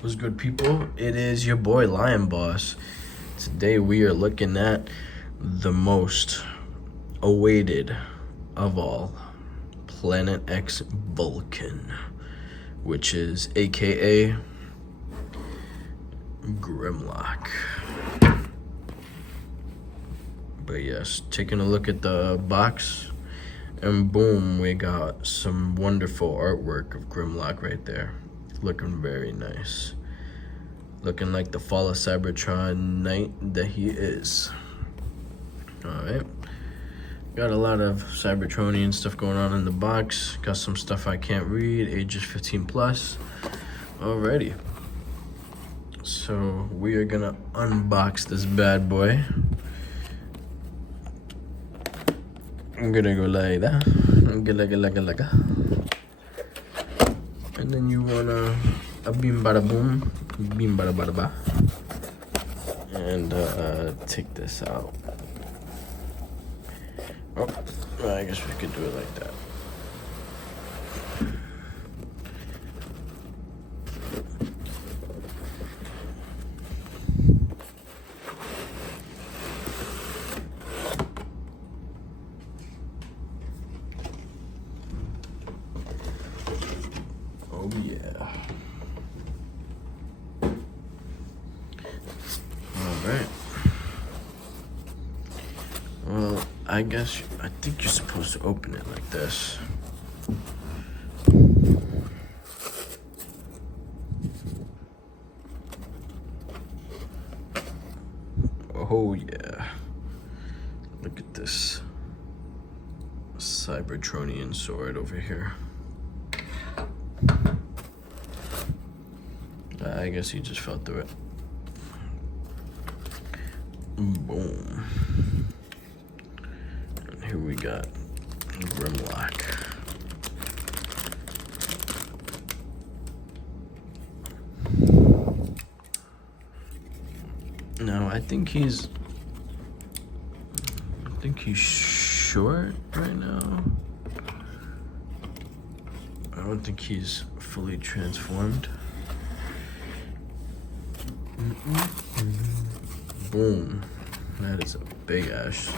What's good, people? It is your boy Lion Boss. Today we are looking at the most awaited of all, Planet X Vulcan, which is aka Grimlock. But yes, taking a look at the box, and boom, we got some wonderful artwork of Grimlock right there. Looking very nice. Looking like the fall of Cybertron knight that he is. Alright. Got a lot of Cybertronian stuff going on in the box. Got some stuff I can't read, ages 15 plus. Alrighty. So we are gonna unbox this bad boy. I'm gonna go like that. Like that. And then you wanna a beam bada boom, beam bada bada ba. And take this out. Oh, well, I guess we could do it like that. Oh yeah. Alright. Well, I think you're supposed to open it like this. Oh yeah. Look at this Cybertronian sword over here. I guess he just fell through it. Boom. And here we got Grimlock. Now I think he's short right now. I don't think he's fully transformed. Boom. That is a big ass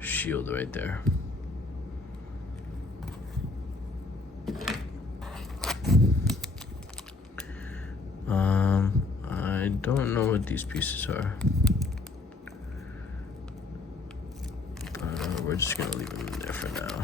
shield right there. I don't know what these pieces are. We're just gonna leave them in there for now.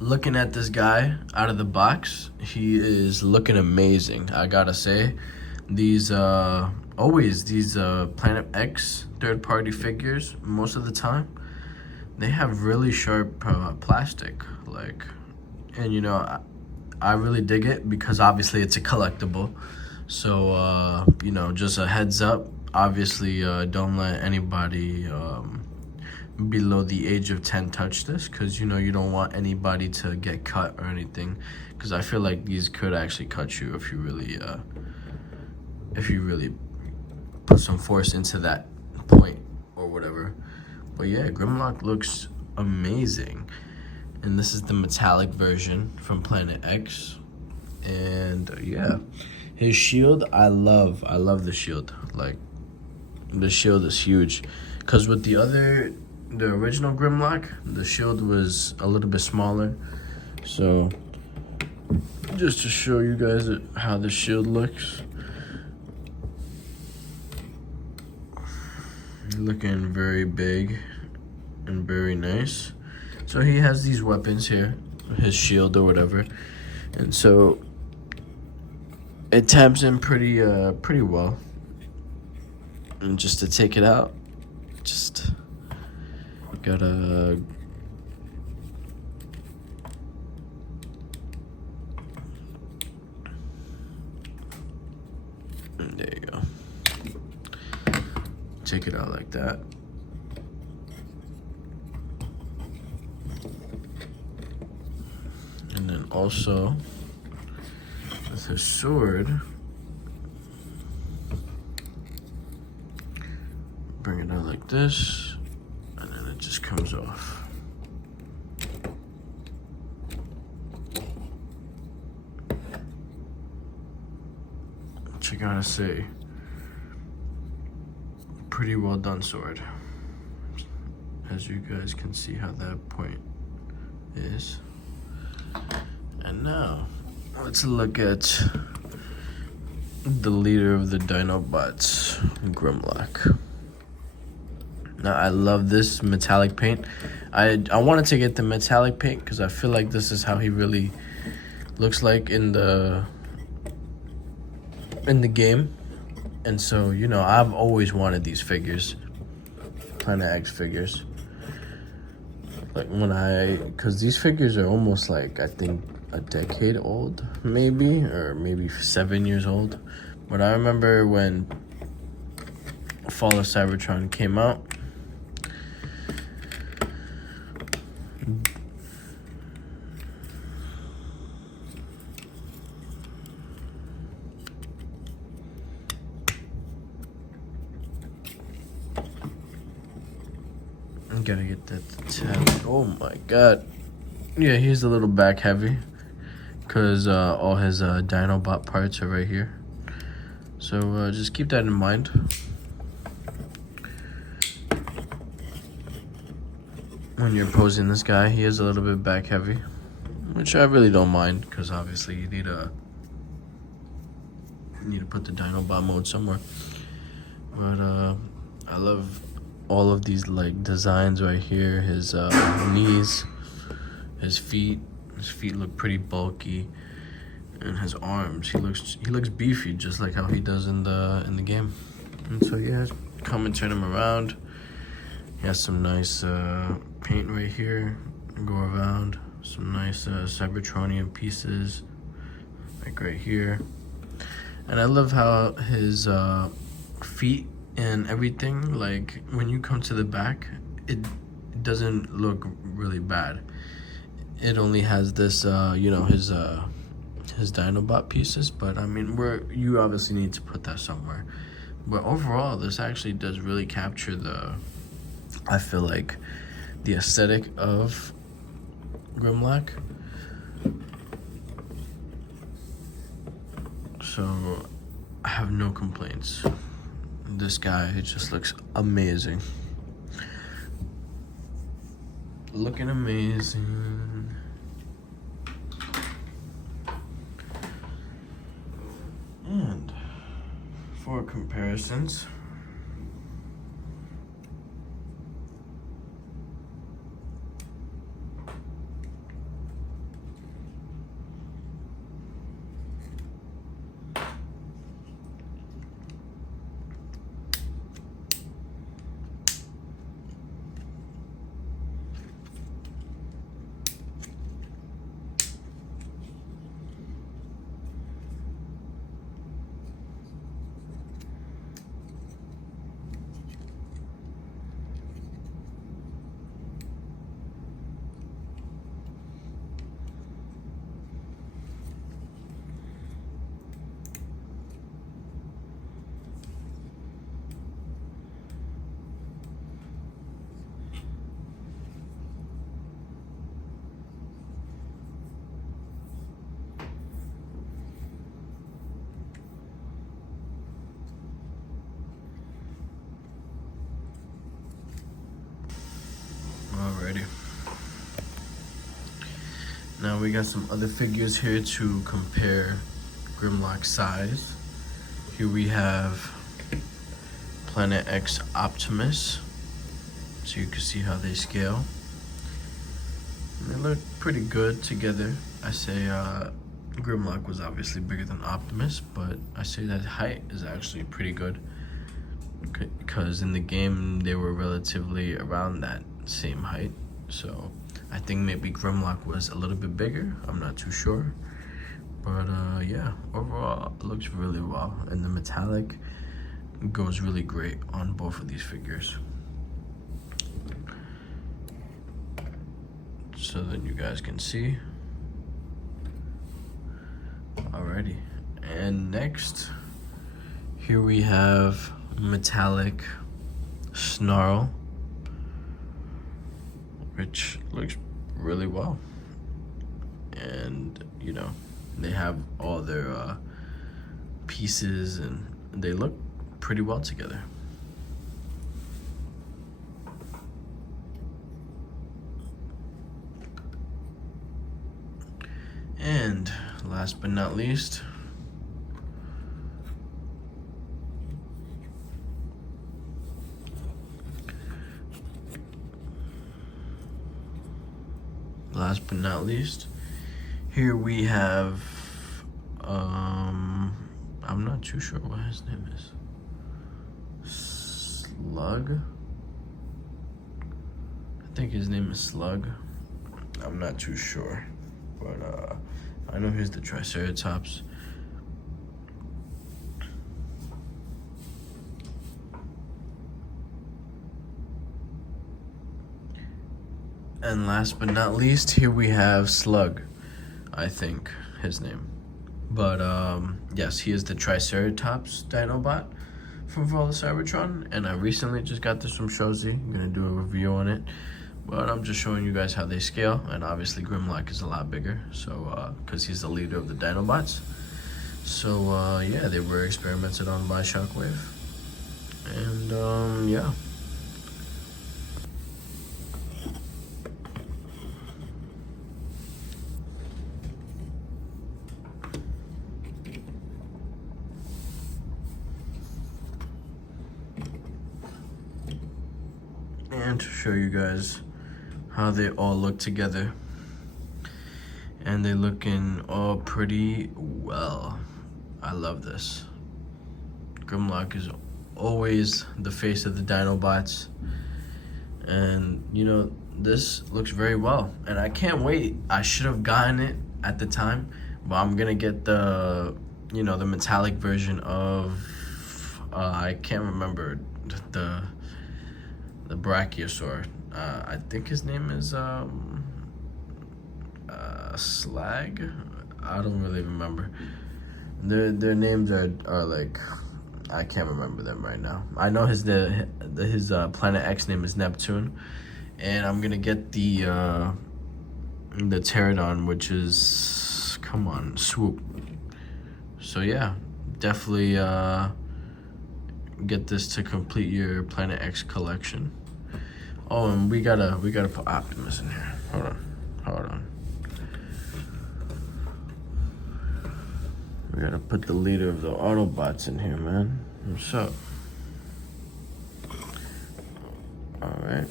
Looking at this guy out of the box, he is looking amazing. I gotta say, these Planet X third-party figures, most of the time, they have really sharp plastic, and you know, I really dig it because obviously it's a collectible. So you know, just a heads up. Obviously, don't let anybody below the age of 10 touch this, because you know you don't want anybody to get cut or anything, because I feel like these could actually cut you if you really put some force into that point or whatever. But yeah, Grimlock looks amazing, and this is the metallic version from Planet X. And yeah, his shield, I love the shield. Like, the shield is huge, because with the original Grimlock, the shield was a little bit smaller. So just to show you guys how the shield looks, looking very big and very nice. So he has these weapons here, his shield or whatever, and so it taps in pretty well. And just to take it out, just gotta And there you go. Take it out like that. And then also with his sword, bring it out like this, and then it just comes off. What you gotta say? Pretty well done sword. As you guys can see how that point is. And now, let's look at the leader of the Dinobots, Grimlock. Now, I love this metallic paint. I wanted to get the metallic paint because I feel like this is how he really looks like in the game. And so, you know, I've always wanted these figures, Planet X figures. Like because these figures are almost like, I think, a decade old, maybe, or maybe 7 years old. But I remember when Fall of Cybertron came out, gotta get that tab. Oh my god. Yeah, he's a little back heavy because all his Dinobot parts are right here. So just keep that in mind. When you're posing this guy, he is a little bit back heavy, which I really don't mind because obviously you need to put the Dinobot mode somewhere. But I love all of these like designs right here. His knees, his feet look pretty bulky, and his arms, he looks beefy, just like how he does in the game. And so yeah, come and turn him around. He has some nice paint right here. Go around, some nice Cybertronian pieces like right here. And I love how his feet and everything, like when you come to the back, it doesn't look really bad. It only has this you know, his Dinobot pieces, but I mean, you obviously need to put that somewhere. But overall, this actually does really capture I feel like, the aesthetic of Grimlock. So I have no complaints. This guy, it just looks amazing. Looking amazing. And for comparisons, alrighty. Now we got some other figures here to compare Grimlock's size. Here we have Planet X Optimus. So you can see how they scale. And they look pretty good together. I say Grimlock was obviously bigger than Optimus, but I say that height is actually pretty good, because in the game they were relatively around that same height. So I think maybe Grimlock was a little bit bigger, I'm not too sure, But yeah, overall it looks really well, and the metallic goes really great on both of these figures. So then you guys can see. Alrighty, and next here we have metallic Snarl, which looks really well. And you know, they have all their pieces and they look pretty well together. And last but not least, here we have, I'm not too sure what his name is. Slug? I think his name is Slug. I'm not too sure. But I know here's the Triceratops. And last but not least, here we have Slug, I think his name. But yes, he is the Triceratops Dinobot from Fall of Cybertron, and I recently just got this from SHOW.Z. I'm gonna do a review on it, but I'm just showing you guys how they scale. And obviously Grimlock is a lot bigger, so because he's the leader of the Dinobots. So yeah, they were experimented on by Shockwave, and yeah. And to show you guys how they all look together, and they looking all pretty well. I love this. Grimlock is always the face of the Dinobots, and you know, this looks very well, and I can't wait. I should have gotten it at the time, but I'm gonna get the, you know, the metallic version of I can't remember the Brachiosaur. I think his name is Slag. I don't really remember. Their names are like, I can't remember them right now. I know his Planet X name is Neptune, and I'm gonna get the Pterodon, which is, come on, Swoop. So yeah, definitely get this to complete your Planet X collection. Oh, and we gotta put Optimus in here. Hold on. We gotta put the leader of the Autobots in here, man. What's up? All right.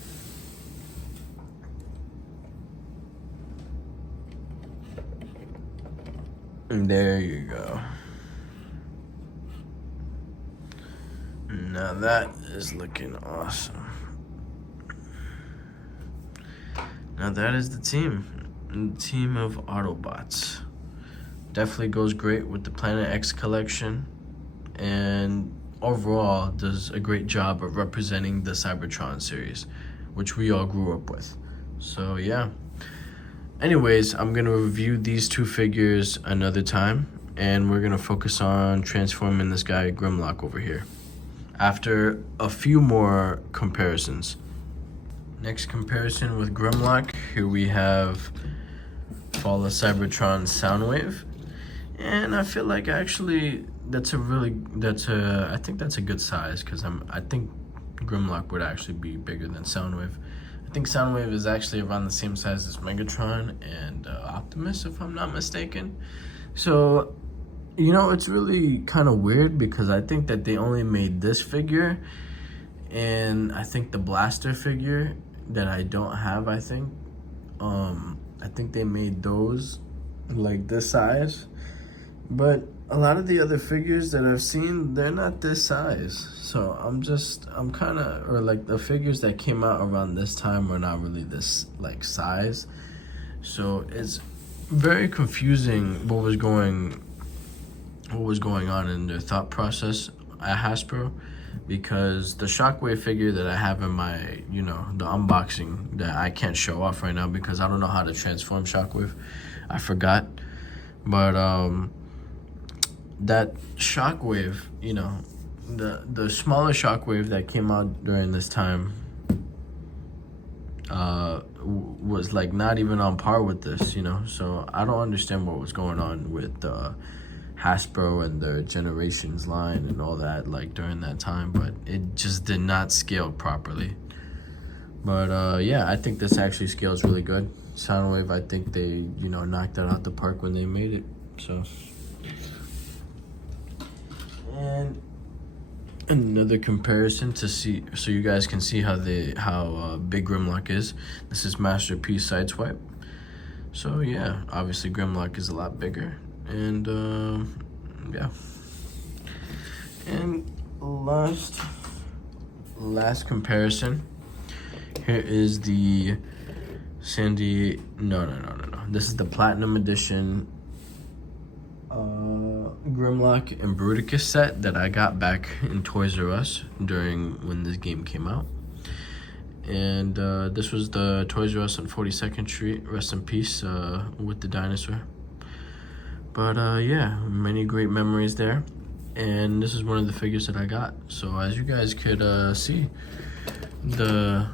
And there you go. Now that is looking awesome. Now that is the team of Autobots. Definitely goes great with the Planet X collection, and overall does a great job of representing the Cybertron series, which we all grew up with. So yeah. Anyways, I'm gonna review these two figures another time, and we're gonna focus on transforming this guy Grimlock over here after a few more comparisons. Next comparison with Grimlock, here we have Fall of Cybertron Soundwave, and I feel like actually I think that's a good size, because I think Grimlock would actually be bigger than Soundwave. I think Soundwave is actually around the same size as Megatron and Optimus, if I'm not mistaken. So, you know, it's really kind of weird, because I think that they only made this figure, and I think the Blaster figure that I don't have, I think they made those like this size, but a lot of the other figures that I've seen, they're not this size. So I'm kind of, or like the figures that came out around this time were not really this like size. So it's very confusing what was going on in their thought process at Hasbro, because the Shockwave figure that I have in my, the unboxing that I can't show off right now because I don't know how to transform Shockwave. I forgot. But that Shockwave, the smaller Shockwave that came out during this time was like not even on par with this, so I don't understand what was going on with Hasbro and their Generations line and all that, like during that time, but it just did not scale properly. But yeah, I think this actually scales really good. Soundwave, I think they knocked that out the park when they made it. So, and another comparison to see, so you guys can see how big Grimlock is. This is Masterpiece Sideswipe. So yeah, obviously Grimlock is a lot bigger, and yeah. And last comparison. Here is the Sandy. No. This is the Platinum Edition Grimlock and Bruticus set that I got back in Toys R Us when this game came out. And this was the Toys R Us on 42nd Street. Rest in peace with the dinosaur. But yeah, many great memories there. And this is one of the figures that I got. So as you guys could see, the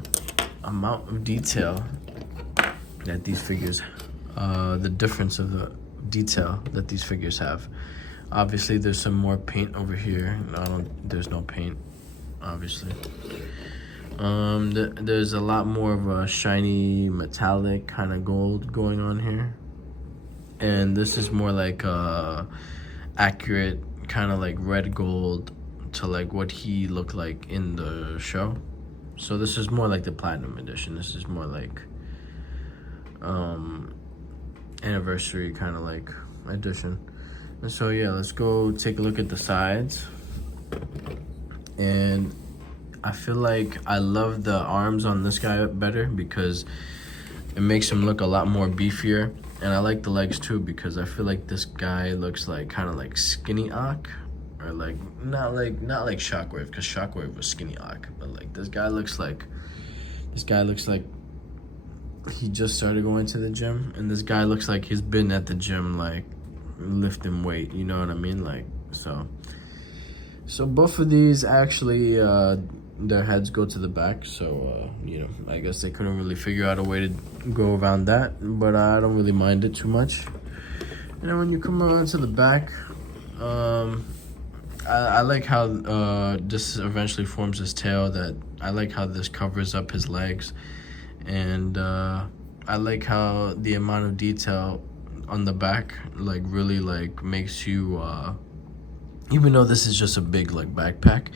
amount of detail that these figures, the difference of the detail that these figures have. Obviously, there's some more paint over here. There's no paint, obviously. There's a lot more of a shiny metallic kind of gold going on here, and this is more like accurate kind of like red gold to like what he looked like in the show. So this is more like the Platinum Edition. This is more like anniversary kind of like edition. And so yeah, let's go take a look at the sides. And I feel like I love the arms on this guy better because it makes him look a lot more beefier. And I like the legs too because I feel like this guy looks like kind of like Skinny Ock, or like not like Shockwave, because Shockwave was Skinny Ock, but like this guy looks like he just started going to the gym, and this guy looks like he's been at the gym like lifting weight, you know what I mean? Like so both of these actually their heads go to the back, so I guess they couldn't really figure out a way to go around that, but I don't really mind it too much. And then when you come around to the back, I like how this eventually forms his tail. That I like how this covers up his legs, and I like how the amount of detail on the back like really like makes you even though this is just a big like backpack,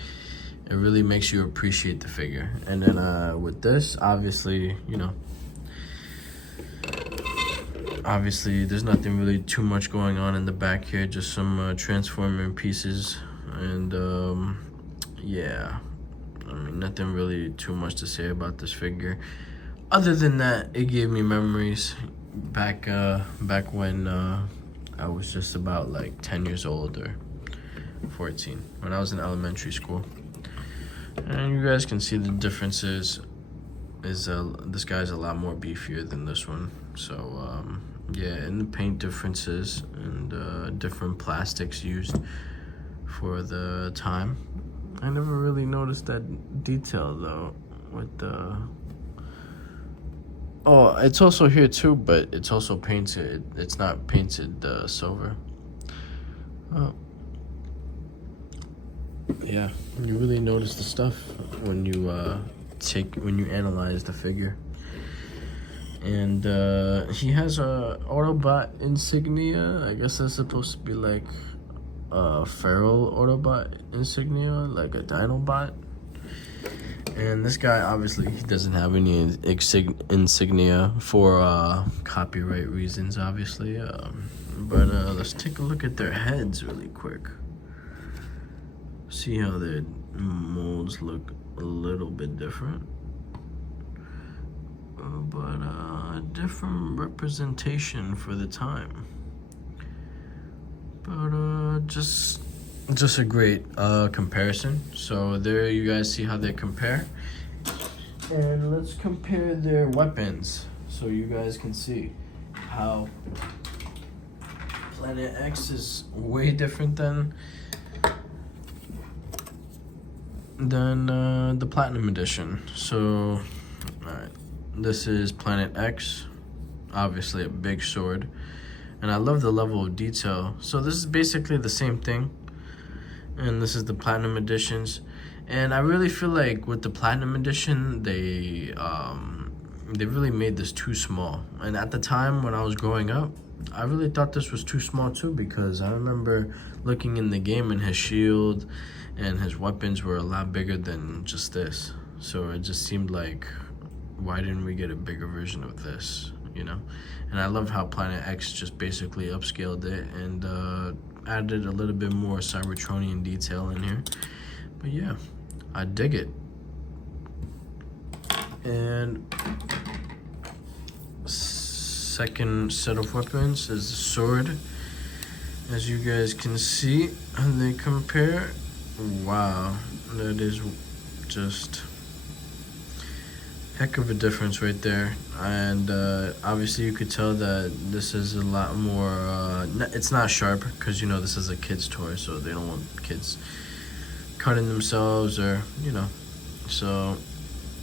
it really makes you appreciate the figure. And then with this, obviously there's nothing really too much going on in the back here, just some transforming pieces. And yeah, I mean, nothing really too much to say about this figure other than that it gave me memories back when I was just about like 10 years old or 14, when I was in elementary school. And you guys can see the differences is this guy's a lot more beefier than this one. So yeah, and the paint differences and different plastics used for the time. I never really noticed that detail though with the oh, it's also here too, but it's also painted. It's not painted silver. Oh. Yeah, you really notice the stuff when you analyze the figure. And he has a Autobot insignia. I guess that's supposed to be like a feral Autobot insignia, like a Dinobot. And this guy, obviously, he doesn't have any insignia for copyright reasons, obviously. But let's take a look at their heads really quick. See how their molds look a little bit different. but a different representation for the time. But just a great comparison. So there you guys see how they compare. And let's compare their weapons so you guys can see how Planet X is way different than the Platinum Edition. So, alright, this is Planet X, obviously a big sword, and I love the level of detail. So this is basically the same thing, and this is the Platinum Editions. And I really feel like with the Platinum Edition, they really made this too small. And at the time when I was growing up, I really thought this was too small too, because I remember looking in the game and his shield and his weapons were a lot bigger than just this. So it just seemed like, why didn't we get a bigger version of this, you know? And I love how Planet X just basically upscaled it and added a little bit more Cybertronian detail in here. But yeah, I dig it. And second set of weapons is the sword. As you guys can see, they compare. Wow, that is just heck of a difference right there. And obviously you could tell that this is a lot more, it's not sharp, because you know this is a kid's toy, so they don't want kids cutting themselves, or you know. So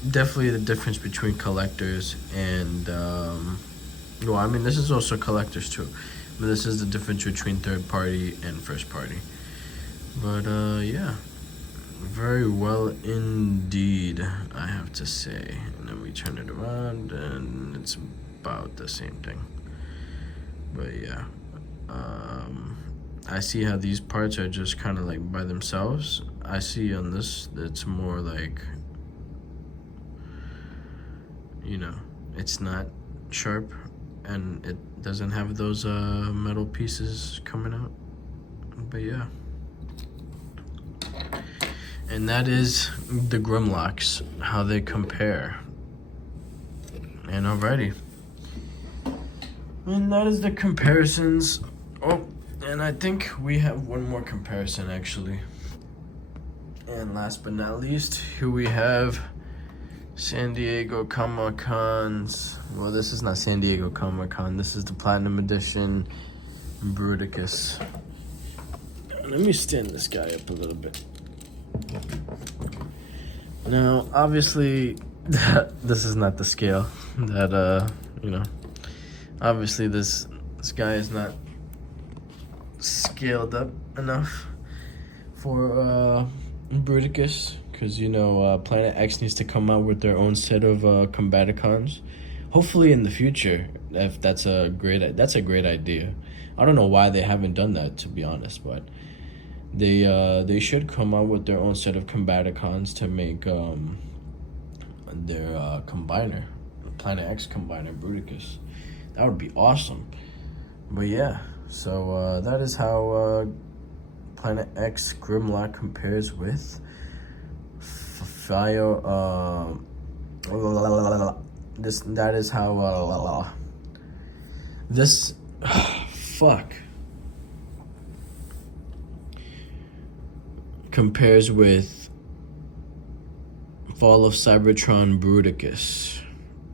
definitely the difference between collectors and well, I mean, this is also collectors too, but this is the difference between third party and first party. But yeah, very well indeed, I have to say. And then we turn it around and it's about the same thing. But yeah, I see how these parts are just kind of like by themselves. I see on this, it's more like, you know, it's not sharp and it doesn't have those metal pieces coming out. But yeah. And that is the Grimlocks, how they compare. And alrighty. And that is the comparisons. Oh, and I think we have one more comparison actually. And last but not least, here we have San Diego Comic-Con's, well, this is not San Diego Comic-Con, this is the Platinum Edition Bruticus. Let me stand this guy up a little bit. Now, obviously, this is not the scale that, you know, obviously this guy is not scaled up enough for Bruticus, because you know Planet X needs to come out with their own set of Combaticons. Hopefully in the future, if that's a great idea. I don't know why they haven't done that, to be honest, but they should come out with their own set of Combaticons to make their combiner, Planet X combiner Bruticus. That would be awesome. But yeah, so that is how Planet X Grimlock compares with Fire. That is how this fuck compares with Fall of Cybertron Bruticus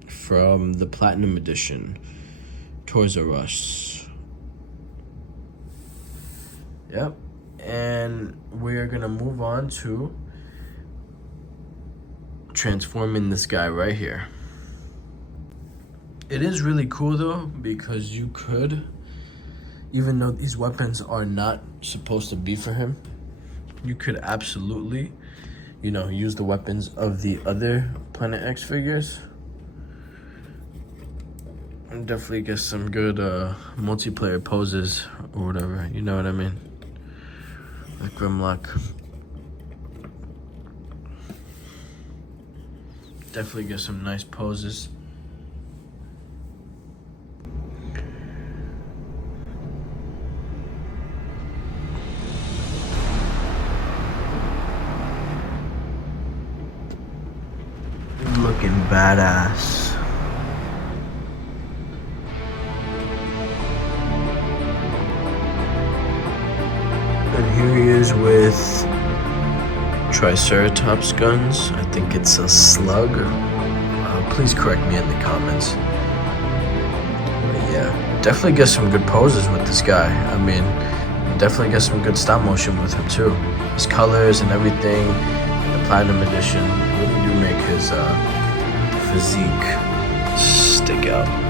from the Platinum Edition, Toys R Us. Yep. And we're gonna move on to transforming this guy right here. It is really cool though, because you could, even though these weapons are not supposed to be for him, you could absolutely, you know, use the weapons of the other Planet X figures and definitely get some good multiplayer poses or whatever, you know what I mean? Like Grimlock. Definitely get some nice poses. Looking badass. with Triceratops guns. I think it's a slug. Please correct me in the comments. But yeah, definitely get some good poses with this guy. I mean, definitely get some good stop motion with him too. His colors and everything, the Platinum Edition, really do make his physique stick out.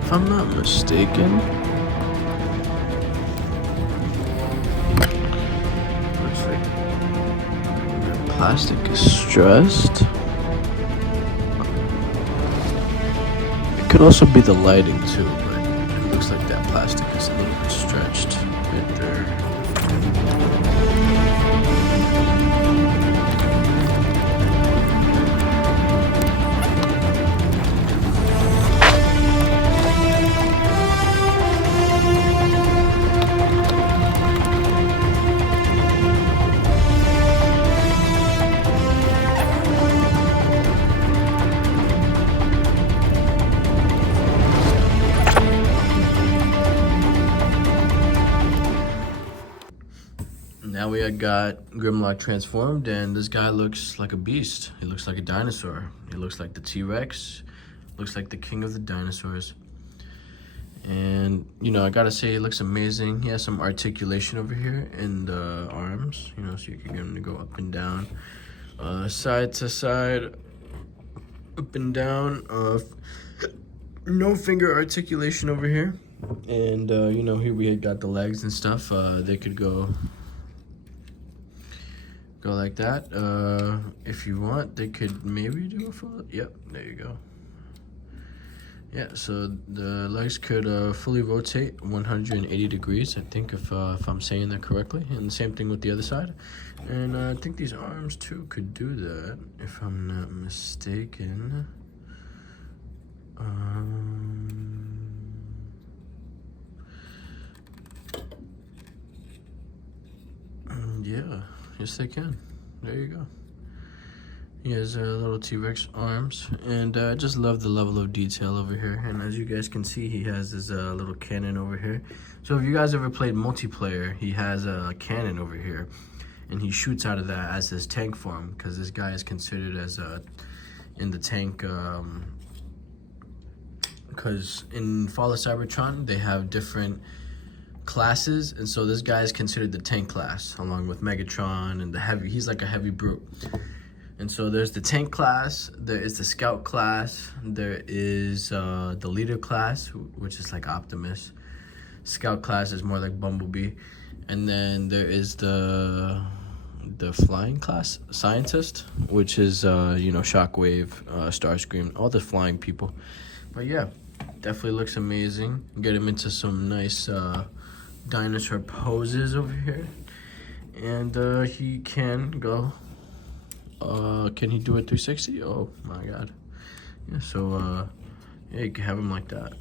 If I'm not mistaken, looks like the plastic is stressed. It could also be the lighting too, but it looks like that plastic is a little bit stretched right there. Now we got Grimlock transformed, and this guy looks like a beast. He looks like a dinosaur. He looks like the T-Rex. Looks like the king of the dinosaurs. And, you know, I gotta say, he looks amazing. He has some articulation over here in the arms, you know, so you can get him to go up and down, side to side, up and down. No finger articulation over here. And, you know, here we got the legs and stuff. They could go like that. If you want, they could maybe do a full, yep, there you go. Yeah, so the legs could fully rotate 180 degrees, I think, if I'm saying that correctly. And the same thing with the other side. And I think these arms too could do that, if I'm not mistaken. Yeah, yes they can. There you go. He has little T-Rex arms, and I just love the level of detail over here. And as you guys can see, he has this little cannon over here. So if you guys ever played multiplayer, he has a cannon over here, and he shoots out of that as his tank form, because this guy is considered as in the tank, because in Fall of Cybertron, they have different classes, and so this guy is considered the tank class, along with Megatron and the heavy. He's like a heavy brute. And so there's the tank class, there is the scout class, there is the leader class, which is like Optimus. Scout class is more like Bumblebee. And then there is the flying class, scientist, which is, you know, Shockwave, Starscream, all the flying people. But yeah, definitely looks amazing. Get him into some nice dinosaur poses over here. And he can go. Can he do a 360? Oh my god. Yeah, so yeah, you can have him like that.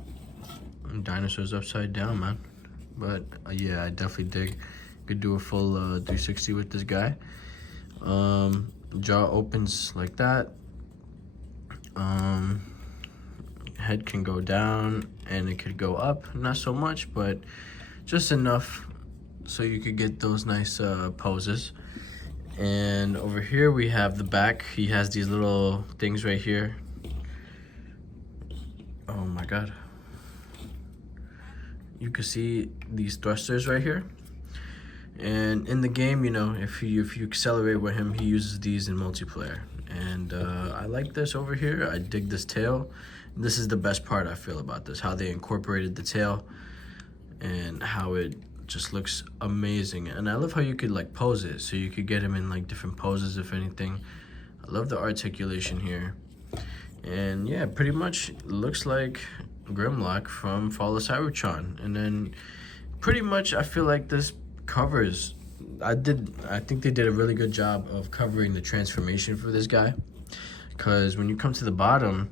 And dinosaurs upside down, man. But yeah, I definitely dig. Could do a full 360 with this guy. Jaw opens like that. Head can go down and it could go up. Not so much, but just enough so you could get those nice poses. And over here we have the back. He has these little things right here. Oh my god. You can see these thrusters right here. And in the game, you know, if you accelerate with him, he uses these in multiplayer. And I like this over here. I dig this tail. This is the best part I feel about this, how they incorporated the tail and how it just looks amazing. And I love how you could like pose it, so you could get him in like different poses if anything. I love the articulation here. And yeah, pretty much looks like Grimlock from Fall of Cybertron. And then pretty much I feel like this covers, I think they did a really good job of covering the transformation for this guy, because when you come to the bottom,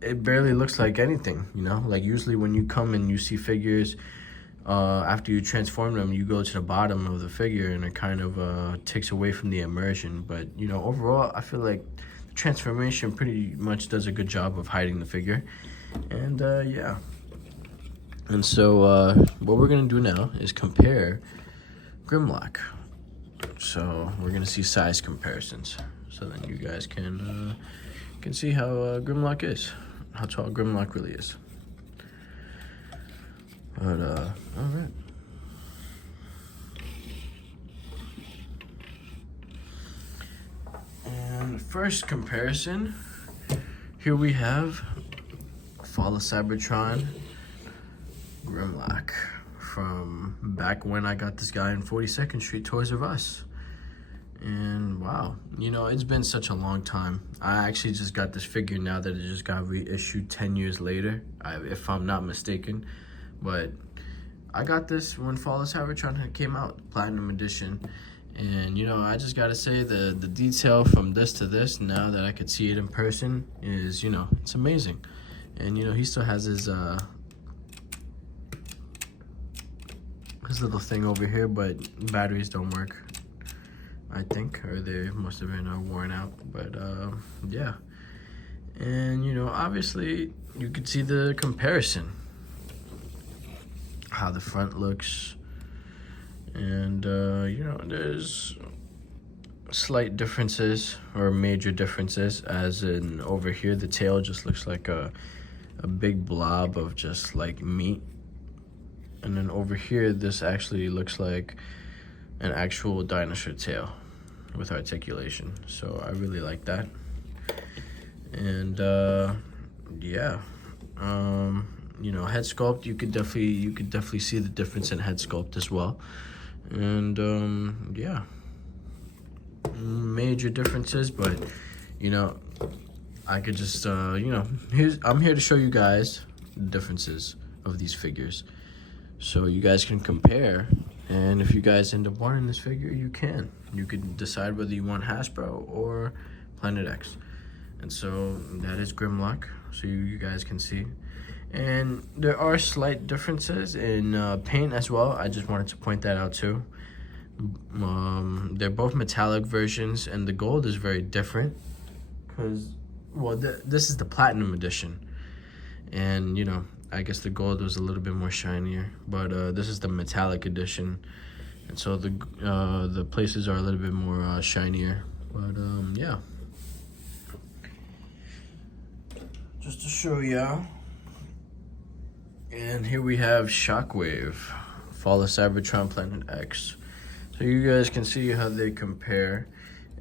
it barely looks like anything, you know. Like usually when you come and you see figures, after you transform them, you go to the bottom of the figure and it kind of takes away from the immersion. But you know, overall I feel like the transformation pretty much does a good job of hiding the figure. And yeah, and so what we're gonna do now is compare Grimlock. So we're gonna see size comparisons, so then you guys can see how Grimlock is, how tall Grimlock really is. But all right. And first comparison, here we have Fall of Cybertron Grimlock from back when I got this guy in 42nd Street Toys R Us. And wow, you know, it's been such a long time. I actually just got this figure now that it just got reissued 10 years later, if I'm not mistaken. But I got this when Fall of Cybertron came out, Platinum Edition. And you know, I just gotta say the detail from this to this, now that I could see it in person, is, you know, it's amazing. And you know, he still has his little thing over here, but batteries don't work, I think, or they must have been worn out. But yeah. And you know, obviously you could see the comparison, how the front looks. And you know, there's slight differences or major differences, as in over here the tail just looks like a big blob of just like meat, and then over here this actually looks like an actual dinosaur tail with articulation. So I really like that. And yeah, you know, head sculpt, you could definitely see the difference in head sculpt as well. And yeah, major differences. But you know, I could just you know, I'm here to show you guys the differences of these figures, so you guys can compare. And if you guys end up wanting this figure, you could decide whether you want Hasbro or Planet X. And so that is Grimlock, so you guys can see. And there are slight differences in paint as well. I just wanted to point that out too. They're both metallic versions, and the gold is very different because, well, this is the platinum edition, and you know, I guess the gold was a little bit more shinier, but this is the metallic edition, and so the places are a little bit more shinier. But yeah, just to show y'all. And here we have Shockwave, Fall of Cybertron Planet X. So you guys can see how they compare.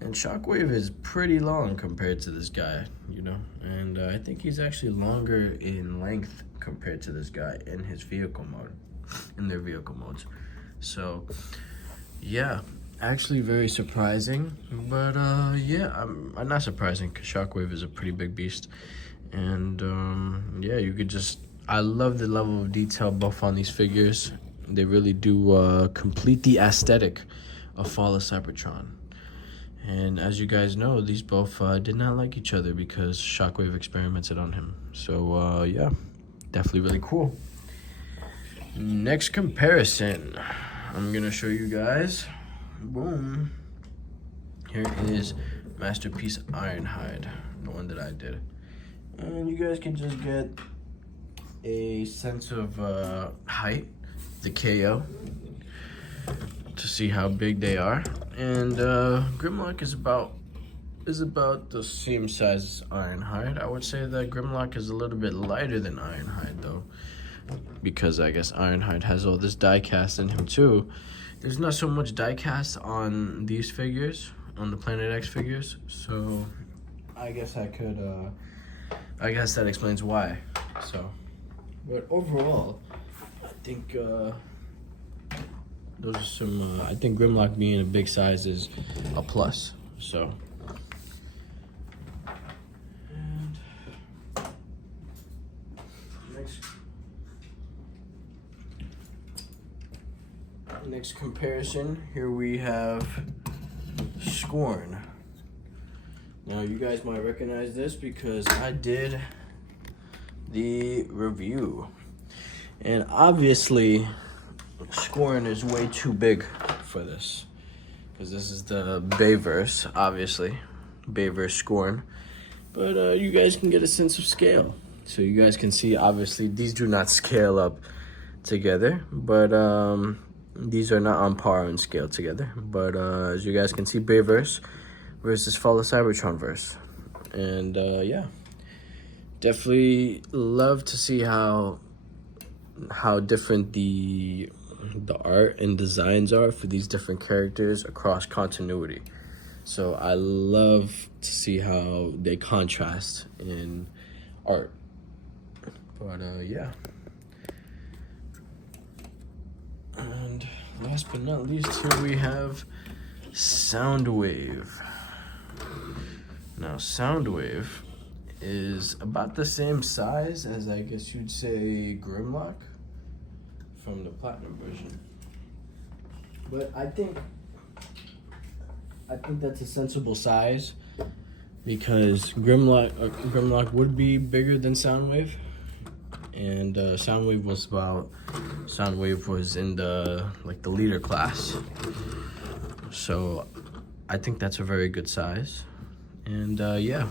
And Shockwave is pretty long compared to this guy, you know. And I think he's actually longer in length compared to this guy in his vehicle mode, in their vehicle modes. So, yeah, actually very surprising. But yeah, I'm not surprising because Shockwave is a pretty big beast. And yeah, you could just, I love the level of detail both on these figures. They really do complete the aesthetic of Fall of Cybertron. And as you guys know, these both did not like each other because Shockwave experimented on him. So yeah, definitely really cool. Next comparison, I'm gonna show you guys. Boom. Here is Masterpiece Ironhide, the one that I did. And you guys can just get a sense of height, the KO, to see how big they are. And Grimlock is about the same size as Ironhide. I would say that Grimlock is a little bit lighter than Ironhide though, because I guess Ironhide has all this die cast in him too. There's not so much die cast on these figures, on the Planet X figures, so I guess I guess that explains why. So, but overall, I think those are some. I think Grimlock being a big size is a plus. So, and next comparison. Here we have Scorn. Now you guys might recognize this because I did the review, and obviously Scorn is way too big for this because this is the Bayverse, obviously Bayverse Scorn, but you guys can get a sense of scale. So you guys can see obviously these do not scale up together, but these are not on par and scale together, but as you guys can see, Bayverse versus Fall of Cybertron verse. And yeah, definitely love to see how different the art and designs are for these different characters across continuity. So I love to see how they contrast in art. But yeah. And last but not least, here we have Soundwave. Now, Soundwave is about the same size as, I guess you'd say, Grimlock from the Platinum version. But I think that's a sensible size because Grimlock would be bigger than Soundwave. And Soundwave was in the leader class. So I think that's a very good size. And yeah,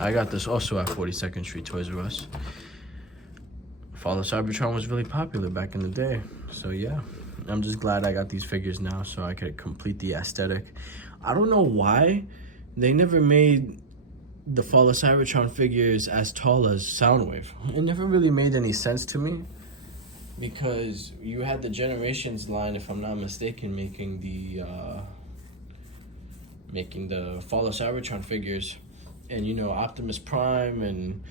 I got this also at 42nd Street Toys R Us. Fall of Cybertron was really popular back in the day. So yeah, I'm just glad I got these figures now so I could complete the aesthetic. I don't know why they never made the Fall of Cybertron figures as tall as Soundwave. It never really made any sense to me because you had the Generations line, if I'm not mistaken, making the Fall of Cybertron figures, and you know, Optimus Prime and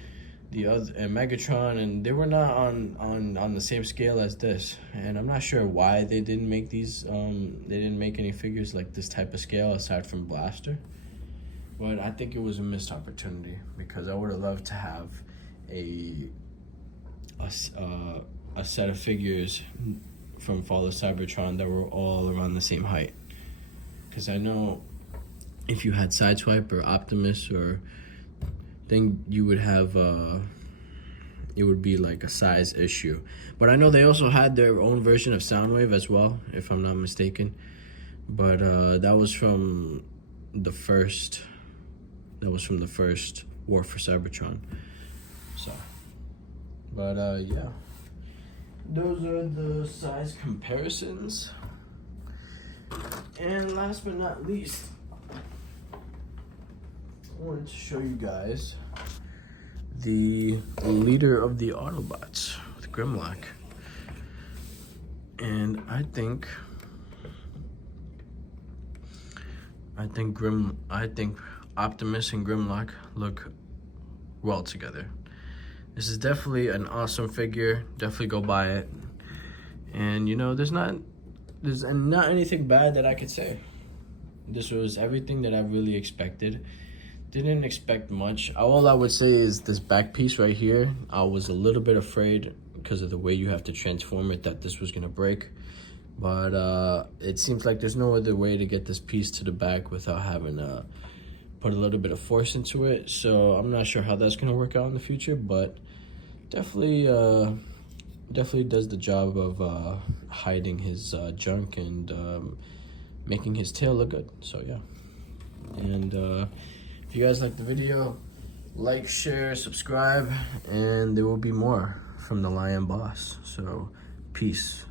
the other and Megatron, and they were not on the same scale as this. And I'm not sure why they didn't make these. They didn't make any figures like this type of scale aside from Blaster. But I think it was a missed opportunity because I would have loved to have a set of figures from Fall of Cybertron that were all around the same height. Because I know if you had Sideswipe or Optimus, or then you would have it would be like a size issue. But I know they also had their own version of Soundwave as well, if I'm not mistaken. But that was from the first War for Cybertron. So, but yeah, those are the size comparisons. And last but not least, I wanted to show you guys the leader of the Autobots with Grimlock. And I think Optimus and Grimlock look well together. This is definitely an awesome figure. Definitely go buy it. And you know, there's not anything bad that I could say. This was everything that I really expected. Didn't expect much. All I would say is this back piece right here. I was a little bit afraid because of the way you have to transform it that this was gonna break. But it seems like there's no other way to get this piece to the back without having to put a little bit of force into it. So I'm not sure how that's gonna work out in the future, but definitely does the job of hiding his junk and making his tail look good. So yeah. And if you guys like the video, like, share, subscribe, and there will be more from the Lion Boss. So peace.